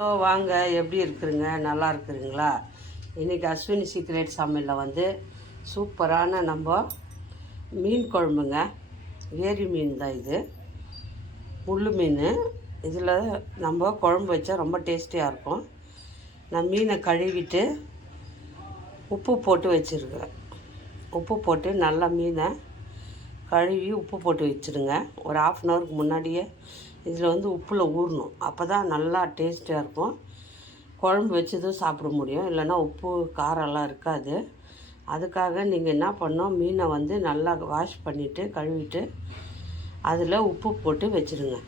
Hello வாங்க. எப்படி இருக்கிறீங்க? நல்லா இருக்கிறீங்களா? இன்றைக்கி அஸ்வினி சீக்ரெட் சமையலில் வந்து சூப்பரான நம்ம மீன் குழம்புங்க. ஏரி மீன் தான் இது. முள் மீன். இதில் நம்ம குழம்பு வச்சா ரொம்ப டேஸ்டியாக இருக்கும். நான் மீனை கழுவிட்டு உப்பு போட்டு வச்சுருக்கிறேன் உப்பு போட்டு நல்லா மீனை கழுவி உப்பு போட்டு வச்சுருங்க. ஒரு ஆஃப் அன் ஹவருக்கு முன்னாடியே இதில் வந்து உப்பில் ஊறணும். அப்போ தான் நல்லா டேஸ்ட்டாக இருக்கும். குழம்பு வச்சதும் சாப்பிட முடியும். இல்லைன்னா உப்பு காரம்லாம் இருக்காது. அதுக்காக நீங்கள் என்ன பண்ணோம் மீனை வந்து நல்லா வாஷ் பண்ணிவிட்டு கழுவிட்டு அதில் உப்பு போட்டு வச்சுருங்க.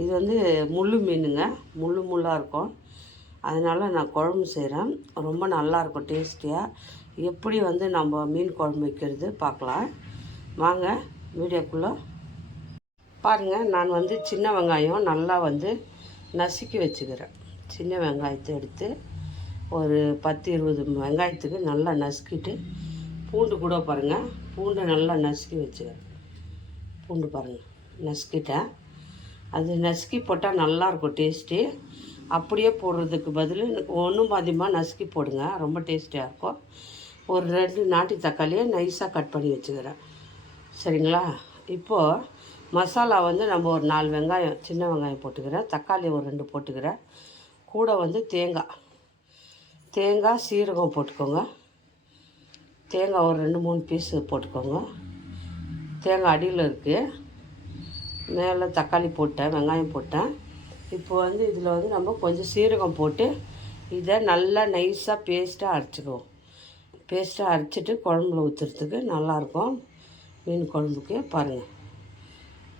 இது வந்து முள் மீனுங்க. முள்ளு முள்ளாக இருக்கும். அதனால் நான் குழம்பு செய்கிறேன் ரொம்ப நல்லாயிருக்கும் டேஸ்டியாக எப்படி வந்து நம்ம மீன் குழம்பு வைக்கிறது பார்க்கலாம். வாங்க வீடியோக்குள்ளே பாருங்கள் நான் வந்து சின்ன வெங்காயம் நல்லா வந்து நசுக்கி வச்சுக்கிறேன். சின்ன வெங்காயத்தை எடுத்து ஒரு பத்து இருபது வெங்காயத்துக்கு நல்லா நசுக்கிட்டு பூண்டு கூட பாருங்கள் பூண்டை நல்லா நசுக்கி வச்சுக்கிறேன். பூண்டு பாருங்கள் நசுக்கிட்டேன். அது நசுக்கி போட்டால் நல்லாயிருக்கும் டேஸ்ட்டு. அப்படியே போடுறதுக்கு பதில் ஒன்றும் அதிகமாக நசுக்கி போடுங்க ரொம்ப டேஸ்டியாக இருக்கும். ஒரு ரெண்டு நாட்டு தக்காளியை நைஸாக கட் பண்ணி வச்சுக்கிறேன். சரிங்களா? இப்போது மசாலா வந்து நம்ம ஒரு நாலு வெங்காயம் சின்ன வெங்காயம் போட்டுக்கிறேன். தக்காளி ஒரு ரெண்டு போட்டுக்கிறேன். கூட வந்து தேங்காய். தேங்காய் சீரகம் போட்டுக்கோங்க. தேங்காய் ஒரு ரெண்டு மூணு பீஸு போட்டுக்கோங்க. தேங்காய் அடியில் இருக்குது மேலே தக்காளி போட்டேன் வெங்காயம் போட்டேன். இப்போ வந்து இதில் வந்து நம்ம கொஞ்சம் சீரகம் போட்டு இதை நல்லா நைஸாக பேஸ்ட்டாக அரைச்சிக்குவோம் பேஸ்ட்டாக அரைச்சிட்டு குழம்புல ஊற்றுறதுக்கு நல்லாயிருக்கும். மீன் குழம்புக்கு பாருங்கள்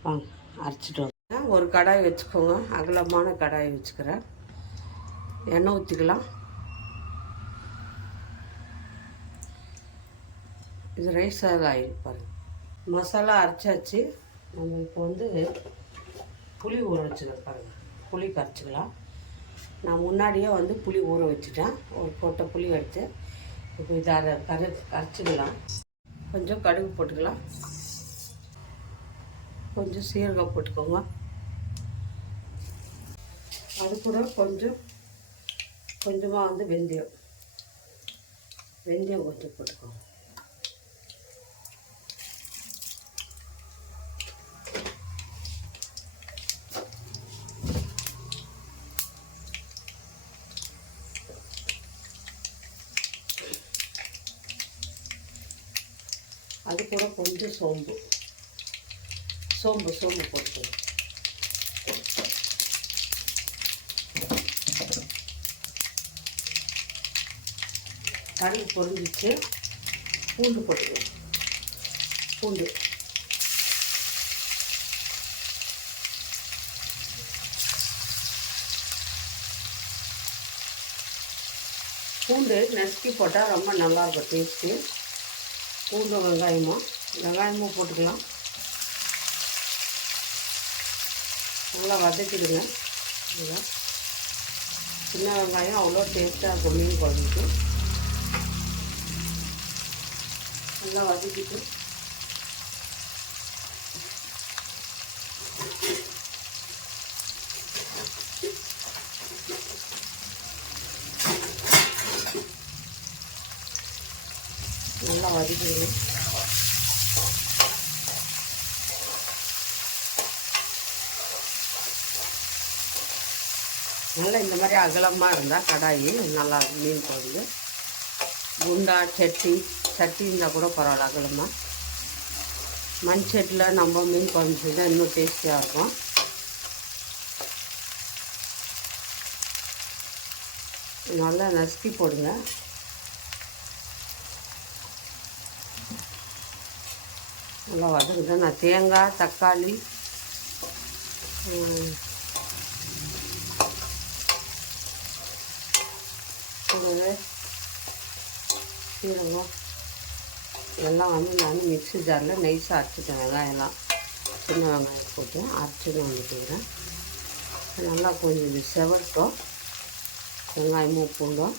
வாங்க அரைச்சிட்டு வாங்க ஒரு கடாய் வச்சுக்கோங்க. அகலமான கடாய் வச்சுக்கிறேன். எண்ணெய் ஊற்றிக்கலாம் இது ரைஸ் ஆயில் பாருங்கள் மசாலா அரைச்சாச்சு. நம்ம இப்போ வந்து புளி ஊற வச்சுக்கிறேன் பாருங்கள் புளி கரைச்சிக்கலாம். நான் முன்னாடியே வந்து புளி ஊற வச்சுட்டேன். ஒரு கொட்டை புளி எடுத்து இப்போ இதை அரை கரை கரைச்சிக்கலாம். கொஞ்சம் கடுகு போட்டுக்கலாம். கொஞ்சம் சீரகம் போட்டுக்கோங்க. அது கூட கொஞ்சம் கொஞ்சமாக வந்து வெந்தயம். வெந்தயம் கொஞ்சம் போட்டுக்கோங்க. அது கூட கொஞ்சம் சோம்பு. சோம்பு சோம்பு போட்டு கடுகு பொரிஞ்சிச்சு பூண்டு போட்டுக்கணும் பூண்டு பூண்டு நசுக்கி போட்டால் ரொம்ப நல்லாயிருக்கும் டேஸ்ட்டு பூண்டு வெங்காயமும். வெங்காயமும் போட்டுக்கலாம். நல்லா வதக்கிடுங்க. நல்லா. சின்ன வெங்காயம் அவ்வளோ டேஸ்ட்டாக இருக்கும் மீன் குழம்புக்கு. நல்லா வதக்கிட்டு. நல்லா வதக்கிடுங்க. நல்லா இந்த மாதிரி அகலமாக இருந்தால் கடாயி நல்லா மீன் குழம்பு. குண்டா சட்டி சட்டி இருந்தால் கூட பரவாயில்ல அகலமாக மண் சட்டியில் நம்ம மீன் குழம்பு செஞ்சால் இன்னும் டேஸ்டியாக இருக்கும். நல்லா நசுக்கி போடுங்க. நல்லா வதங்குது நான் தேங்காய் தக்காளி கூடவே சீரகம் எல்லாம் வந்து நான் மிக்ஸி ஜாரில் நைஸாக அரைச்சிட்டேன் வெங்காயம்லாம். சின்ன வெங்காயம் போட்டு அரைச்சிட்டு வந்துட்டுக்கிறேன் நல்லா கொஞ்சம் இது செவட்டும் வெங்காயமும் பூண்டும்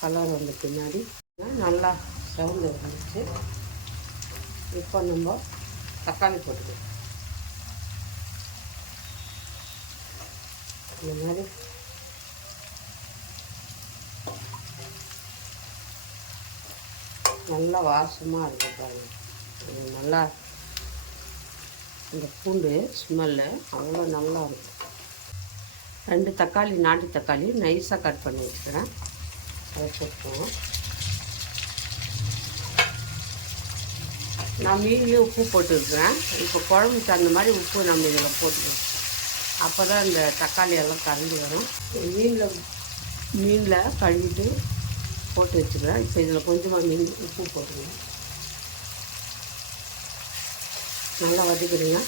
கலர் வந்த பின்னாடி நல்லா செவந்து வந்துச்சு இப்போ நம்ம தக்காளி போட்டுக்கலாம். இந்த மாதிரி நல்லா வாசமாக இருக்கும் பாருங்கள் இது நல்லா இந்த பூண்டு ஸ்மெல்லு அவ்வளோ நல்லா இருக்கும் ரெண்டு தக்காளி நாட்டு தக்காளி நைஸாக கட் பண்ணி வச்சுக்கிறேன். அதை நான் மீன்லேயும் உப்பு போட்டுருக்குறேன் இப்போ குழம்புக்கு தகுந்த மாதிரி உப்பு நம்ம இதில் போட்டுக்கணும் அப்போ தான் இந்த தக்காளி எல்லாம் கரைஞ்சி வரும். மீனில் மீனில் கழுவிட்டு போட்டு வச்சுருவேன் இப்போ இதில் கொஞ்சமாக மீன் உப்பு போட்டுருங்க நல்லா வதக்கிடுங்க.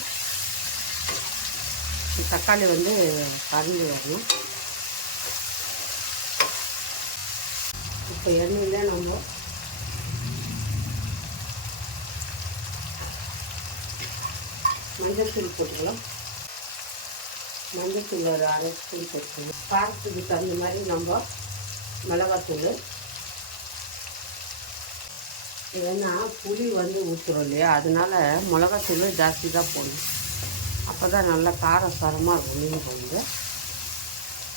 தக்காளி வந்து கரைஞ்சி வரணும். இப்போ எண்ணெயில் நம்ம மஞ்சள்தூள் போட்டுக்கலாம். மஞ்சள்தூள் ஒரு அரை ஸ்பூன் போட்டுக்கணும். காரத்துக்கு தகுந்த மாதிரி நம்ம மிளகாத்தூள் ஏன்னா புளி வந்து ஊற்றுறோம் இல்லையா? அதனால மிளகாத்தூள் ஜாஸ்தி தான் போடணும். அப்போ தான் நல்லா காரம் சாரமாக இருக்கும் மீன் குழம்பு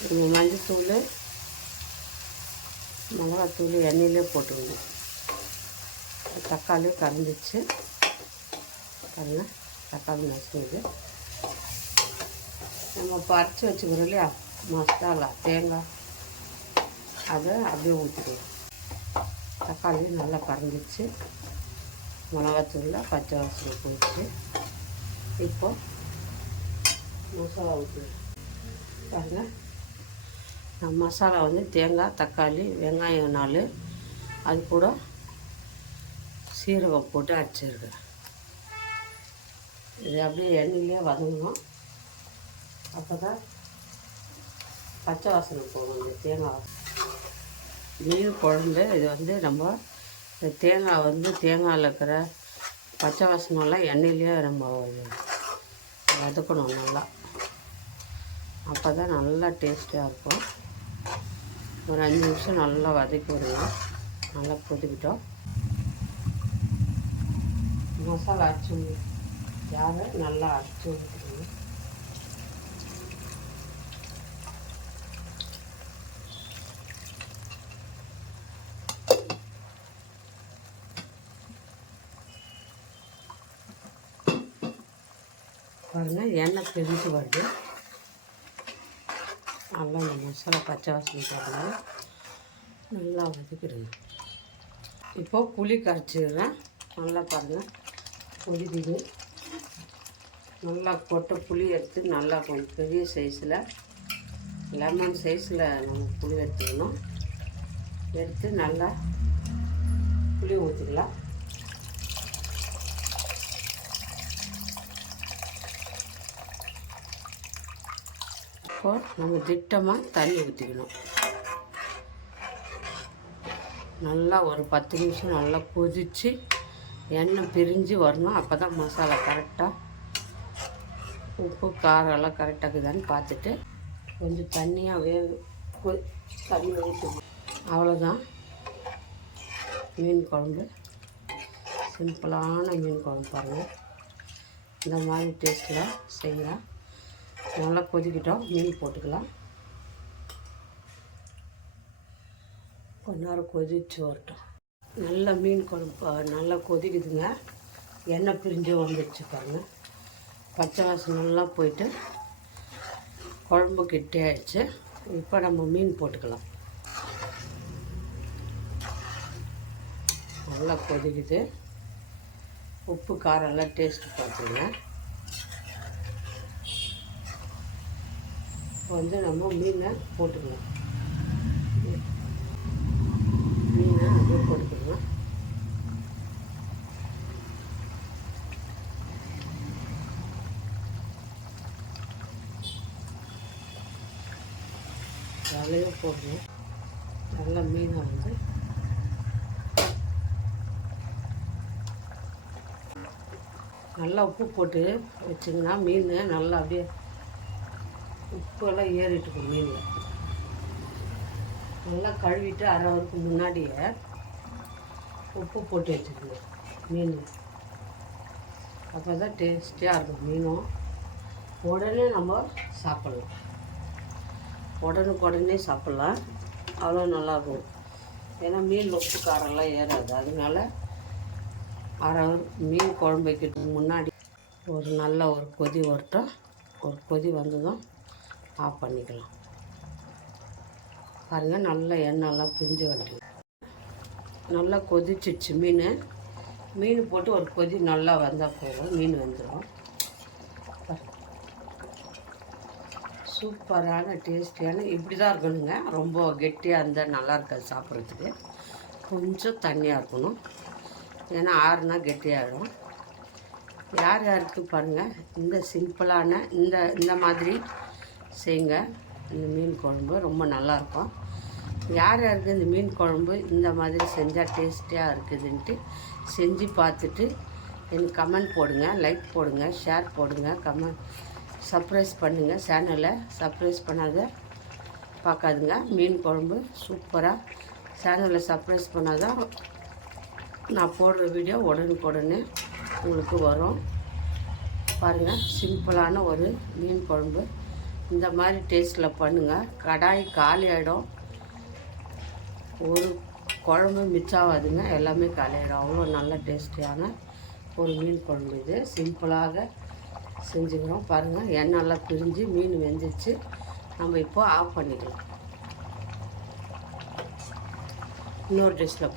இது மஞ்சத்தூள் மிளகாத்தூள் எண்ணெயிலே போட்டுருங்க தக்காளி கரைஞ்சிச்சு. பாருங்க தக்காளி நசுக்குது நம்ம இப்போ அரைச்சி வச்சுக்கிறோம் இல்லையா? மசாலா தேங்காய் அதை அப்படியே ஊற்றிடுவோம் தக்காளி நல்லா கரைஞ்சிச்சு மிளகாத்தூளில் பச்சை வாசனை போயிடுச்சு. இப்போ மசாலா ஊற்றிடுவோம் பாருங்கள் நான் மசாலா வந்து தேங்காய் தக்காளி வெங்காயம் நாலு. அது கூட சீரகம் போட்டு அரைச்சிருக்கேன் இது அப்படியே எண்ணெயிலே வதங்கணும். அப்போ தான் பச்சை வாசனை போகும் இந்த தேங்காய் வாசனை. மீன் குழம்பு இது வந்து நம்ம தேங்காய் வந்து தேங்காயில் இருக்கிற பச்சை வாசனைலாம் எண்ணெயிலேயே நம்ம வதக்கணும் நல்லா. அப்போ தான் நல்லா டேஸ்ட்டாக இருக்கும். ஒரு அஞ்சு நிமிஷம் நல்லா வதக்கி விடுவோம் நல்லா கொதிக்கிட்டோம். மசாலா அரைச்சி யாரும் நல்லா அரைச்சி விட்டுருங்க பாருங்கள் எண்ணெய் பிரிஞ்சு வருது. நல்லா இந்த மசாலா பச்சை வாசனை பாருங்க நல்லா வதக்கிடுங்க. இப்போது புளி கரைச்சிடுறேன். நல்லா பாருங்கள் கொதிக்குது. நல்லா கொட்டை புளி எடுத்து நல்லா கொஞ்சம் பெரிய சைஸில் லெமன் சைஸில் நம்ம புளி எடுத்துக்கணும். எடுத்து நல்லா புளி ஊற்றிக்கலாம் இப்போ நம்ம திட்டமாக தண்ணி ஊற்றிக்கணும் நல்லா ஒரு பத்து நிமிஷம் நல்லா கொதித்து எண்ணெய் பிரிஞ்சு வரணும். அப்போ தான் மசாலா கரெக்டாக உப்பு காரம் எல்லாம் கரெக்டாக இருக்குதான்னு பார்த்துட்டு கொஞ்சம் தண்ணியாக வேக கொ- தண்ணி ஊற்றணும் அவ்வளோதான் மீன் குழம்பு. சிம்பிளான மீன் குழம்பு பாருங்கள் இந்த மாதிரி டேஸ்ட்டில் செய்யலாம். நல்லா கொதிக்கிட்டோம். மீன் போட்டுக்கலாம். கொஞ்ச நேரம் கொதிச்சு வரட்டும். நல்லா மீன் குழம்பு நல்லா கொதிக்குதுங்க. எண்ணெய் பிரிஞ்சு வந்துடுச்சு பாருங்கள் பச்சை வாசனை நல்லா போயிட்டு குழம்பு கிட்டே ஆயிடுச்சு. இப்போ நம்ம மீன் போட்டுக்கலாம். நல்லா கொதிக்குது. உப்பு காரம் எல்லாம் டேஸ்ட் பார்த்துங்க வந்து நம்ம மீனை போட்டுக்கலாம். மீனை அப்படியே போட்டுக்கலாம். தலையும் போடணும் நல்லா மீனை வந்து நல்லா உப்பு போட்டு வச்சிங்கன்னா மீன் நல்லா அப்படியே உப்பெல்லாம் ஏறிட்டுக்கும் மீனில். நல்லா கழுவிட்டு அரை வரைக்கும் முன்னாடியே உப்பு போட்டு வச்சுக்கணும் மீன். அப்போ தான் டேஸ்டியாக இருக்கும் மீனும். உடனே நம்ம சாப்பிட்லாம். உடனுக்கு உடனே சாப்பிட்லாம். அவ்வளோ நல்லாயிருக்கும் ஏன்னா மீன் உப்பு காரம்லாம் ஏறாது. அதனால அரை மீன் குழம்பு வைக்கிறதுக்கு முன்னாடி ஒரு நல்ல ஒரு கொதி வரட்டும். ஒரு கொதி வந்ததும் ஆஃப் பண்ணிக்கலாம். பாருங்கள் நல்லா எண்ணெயெல்லாம் பிரிஞ்சு வந்துட்டு நல்லா கொதிச்சிடுச்சு மீன். மீன் போட்டு ஒரு கொதி நல்லா வந்தால் போதும் மீன் வந்துடும் சூப்பரான டேஸ்டியான இப்படி தான் இருக்கணுங்க. ரொம்ப கெட்டியாக இருந்தால் நல்லா இருக்காது சாப்பிட்றதுக்கு. கொஞ்சம் தண்ணியாக இருக்கணும். ஏன்னா ஆறுனா கெட்டியாகிடும் யார் யாருக்கு பாருங்கள் இந்த சிம்பிளான இந்த இந்த மாதிரி செய்யுங்க இந்த மீன் குழம்பு ரொம்ப நல்லாயிருக்கும். யார் யாருக்கு இந்த மீன் குழம்பு இந்த மாதிரி செஞ்சால் டேஸ்டியாக இருக்குதுன்ட்டு செஞ்சு பார்த்துட்டு எனக்கு கமெண்ட் போடுங்க லைக் போடுங்க ஷேர் போடுங்க கமெண்ட் சர்ப்ரைஸ் பண்ணுங்கள் சேனலை சர்ப்ரைஸ் பண்ணாத பார்க்காதுங்க. மீன் குழம்பு சூப்பராக சேனலை சர்ப்ரைஸ் பண்ணாதான் நான் போடுற வீடியோ உடனுக்குடனே உங்களுக்கு வரும். பாருங்கள் சிம்பிளான ஒரு மீன் குழம்பு. இந்த மாதிரி டேஸ்ட்டில் பண்ணுங்கள் கடாய் காலி ஆகிடும் ஒரு குழம்பு மிச்சாகாதுங்க எல்லாமே காலி ஆகிடும் அவ்வளோ நல்ல டேஸ்டியான ஒரு மீன் குழம்பு இது. சிம்பிளாக செஞ்சுக்கிறோம். பாருங்கள் எண்ணெய்லாம் பிரிஞ்சு மீன் வெந்துச்சு. நம்ம இப்போ ஆஃப் பண்ணிக்கலாம். இன்னொரு டிஷ்ஷில்